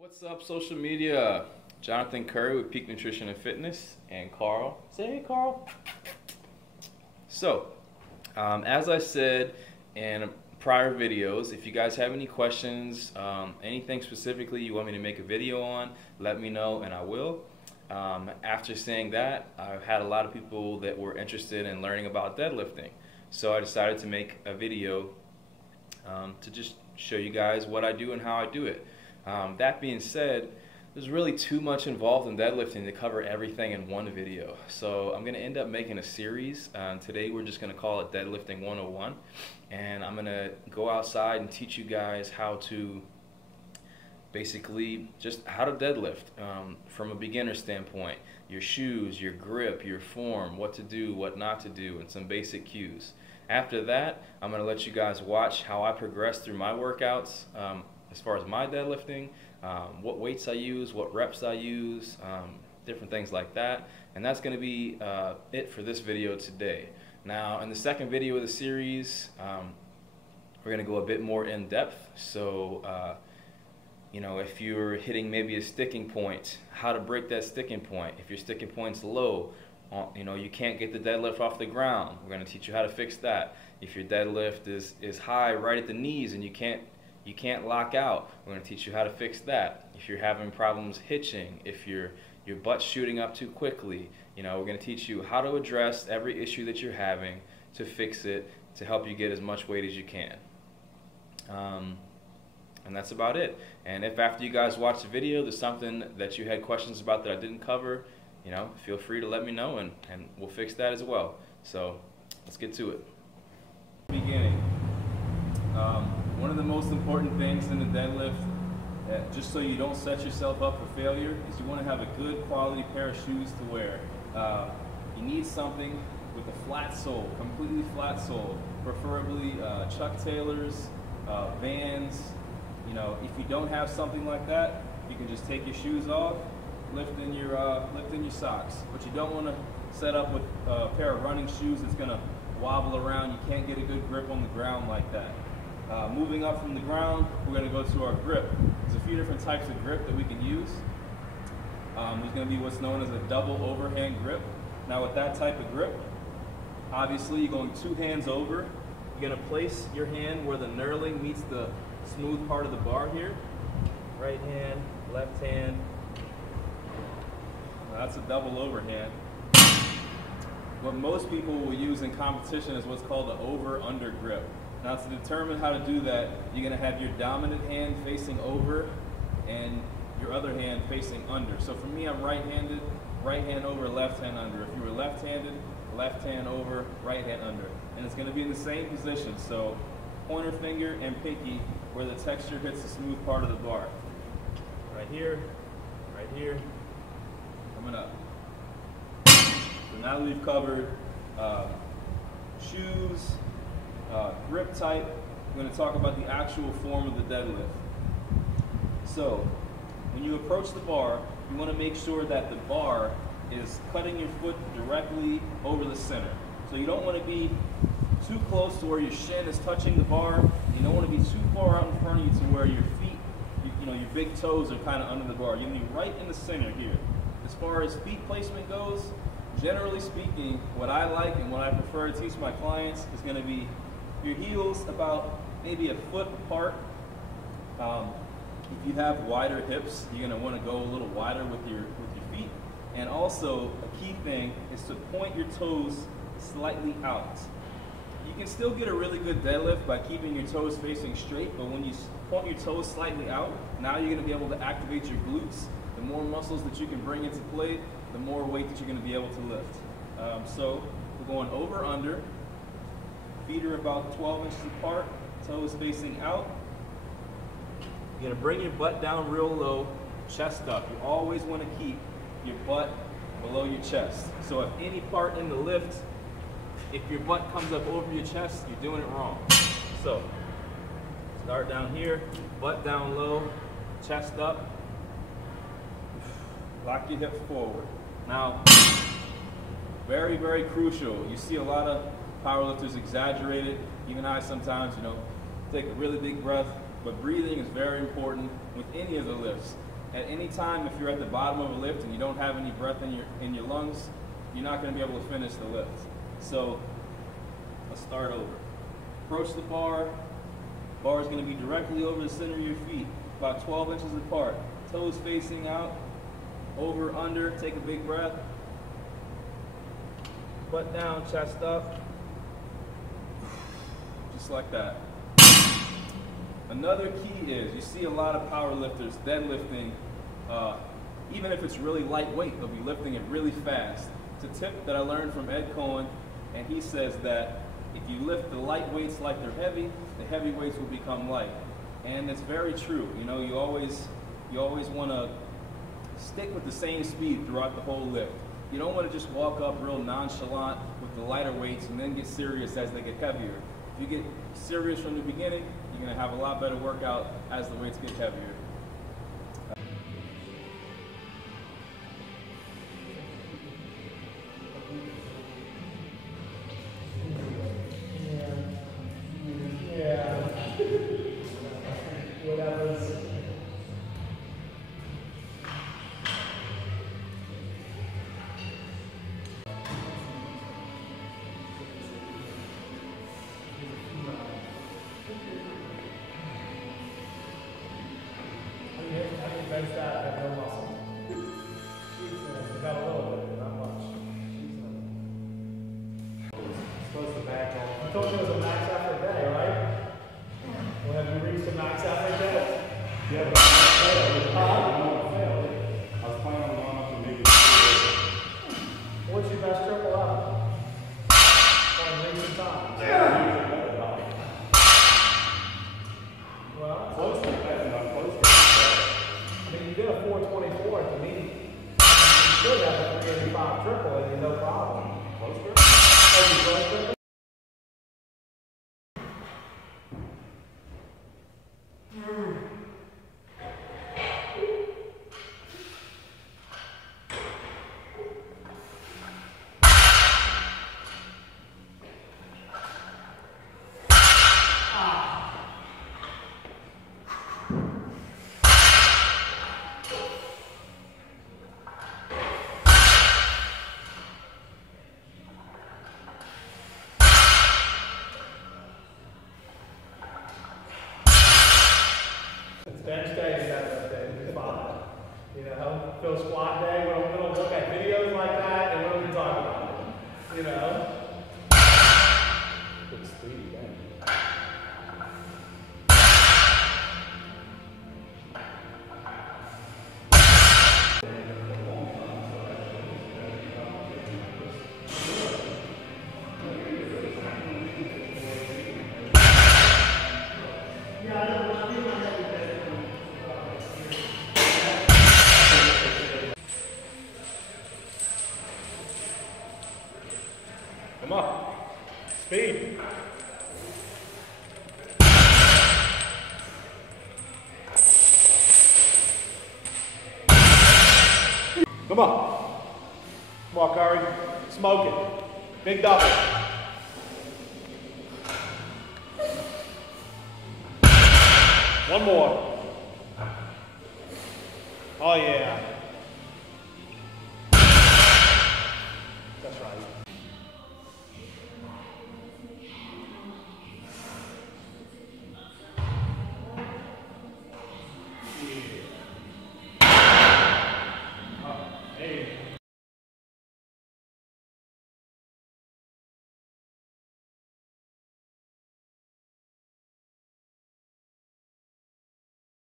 What's up, social media? Jonathan Curry with Peak Nutrition and Fitness, and Carl. Say hey, Carl. So, as I said in prior videos, if you guys have any questions, anything specifically you want me to make a video on, let me know and I will. After saying that, I've had a lot of people that were interested in learning about deadlifting. So I decided to make a video to just show you guys what I do and how I do it. That being said, there's really too much involved in deadlifting to cover everything in one video. So I'm going to end up making a series. Today we're just going to call it Deadlifting 101. And I'm going to go outside and teach you guys how to basically just how to deadlift from a beginner standpoint. Your shoes, your grip, your form, what to do, what not to do, and some basic cues. After that, I'm going to let you guys watch how I progress through my workouts as far as my deadlifting, what weights I use, what reps I use, different things like that. And that's going to be it for this video today. Now, in the second video of the series, we're going to go a bit more in depth. So, you know, if you're hitting maybe a sticking point, how to break that sticking point. If your sticking point's low, you know, you can't get the deadlift off the ground, we're going to teach you how to fix that. If your deadlift is high right at the knees and you can't lock out, we're going to teach you how to fix that. If you're having problems hitching, if your butt's shooting up too quickly, you know, we're going to teach you how to address every issue that you're having to fix it, to help you get as much weight as you can. And that's about it. And if after you guys watch the video there's something that you had questions about that I didn't cover, you know, feel free to let me know and we'll fix that as well. So let's get to it. Beginning. One of the most important things in the deadlift, just so you don't set yourself up for failure, is you want to have a good quality pair of shoes to wear. You need something with a flat sole, completely flat sole, preferably Chuck Taylors, Vans. You know, if you don't have something like that, you can just take your shoes off, lift in your socks. But you don't want to set up with a pair of running shoes that's going to wobble around. You can't get a good grip on the ground like that. Moving up from the ground, we're going to go to our grip. There's a few different types of grip that we can use. There's going to be what's known as a double overhand grip. Now with that type of grip, obviously you're going two hands over. You're going to place your hand where the knurling meets the smooth part of the bar here. Right hand, left hand. Now that's a double overhand. What most people will use in competition is what's called an over-under grip. Now to determine how to do that, you're going to have your dominant hand facing over and your other hand facing under. So for me, I'm right-handed, right hand over, left hand under. If you were left-handed, left hand over, right hand under. And it's going to be in the same position. So pointer finger and pinky where the texture hits the smooth part of the bar. Right here, coming up. So now that we've covered shoes, grip type, we're going to talk about the actual form of the deadlift. So, when you approach the bar, you want to make sure that the bar is cutting your foot directly over the center. So you don't want to be too close to where your shin is touching the bar. You don't want to be too far out in front of you to where your feet, you know, your big toes are kind of under the bar. You want to be right in the center here. As far as feet placement goes, generally speaking, what I like and what I prefer to teach my clients is going to be your heels about maybe a foot apart. If you have wider hips, you're going to want to go a little wider with your feet. And also, a key thing is to point your toes slightly out. You can still get a really good deadlift by keeping your toes facing straight, but when you point your toes slightly out, now you're going to be able to activate your glutes. The more muscles that you can bring into play, the more weight that you're going to be able to lift. So we're going over, under. Feet are about 12 inches apart, toes facing out. You're going to bring your butt down real low, chest up. You always want to keep your butt below your chest. So if any part in the lift, if your butt comes up over your chest, you're doing it wrong. So start down here, butt down low, chest up. Lock your hips forward. Now, very, very crucial. You see a lot of powerlifters exaggerate it. Even I sometimes, you know, take a really big breath. But breathing is very important with any of the lifts. at any time, if you're at the bottom of a lift and you don't have any breath in your lungs, you're not going to be able to finish the lift. So let's start over. Approach the bar. Bar is going to be directly over the center of your feet, about 12 inches apart. Toes facing out, over, under. Take a big breath. Butt down, chest up. Just like that. Another key is, you see a lot of power lifters deadlifting, even if it's really lightweight, they'll be lifting it really fast. It's a tip that I learned from Ed Cohen, and he says that if you lift the light weights like they're heavy, the heavy weights will become light. And it's very true. You know, you always want to stick with the same speed throughout the whole lift. You don't want to just walk up real nonchalant with the lighter weights and then get serious as they get heavier. If you get serious from the beginning, you're going to have a lot better workout as the weights get heavier. Bench that, have no muscle. She's got a little bit, not much. Supposed to back on. I told you it was a max effort day, right? Well, have you reached a max effort day? Yeah, but I failed. I was planning on going up to maybe 2 days. What's your best triple up? On recent times. Yeah. Well, close to that, not close to that. I mean, you did a 424 at the meet. You should have a 385 triple and no problem. Close grip? Oh, you close grip? It's bench day and deadlift day, fine. You know, Phil squat day, we're going to look at videos like that and we're going to talk about it. You know? Good speed again. Come on. Speed. Come on. Come on, Curry. Smoke it. Big double. One more. Oh, yeah.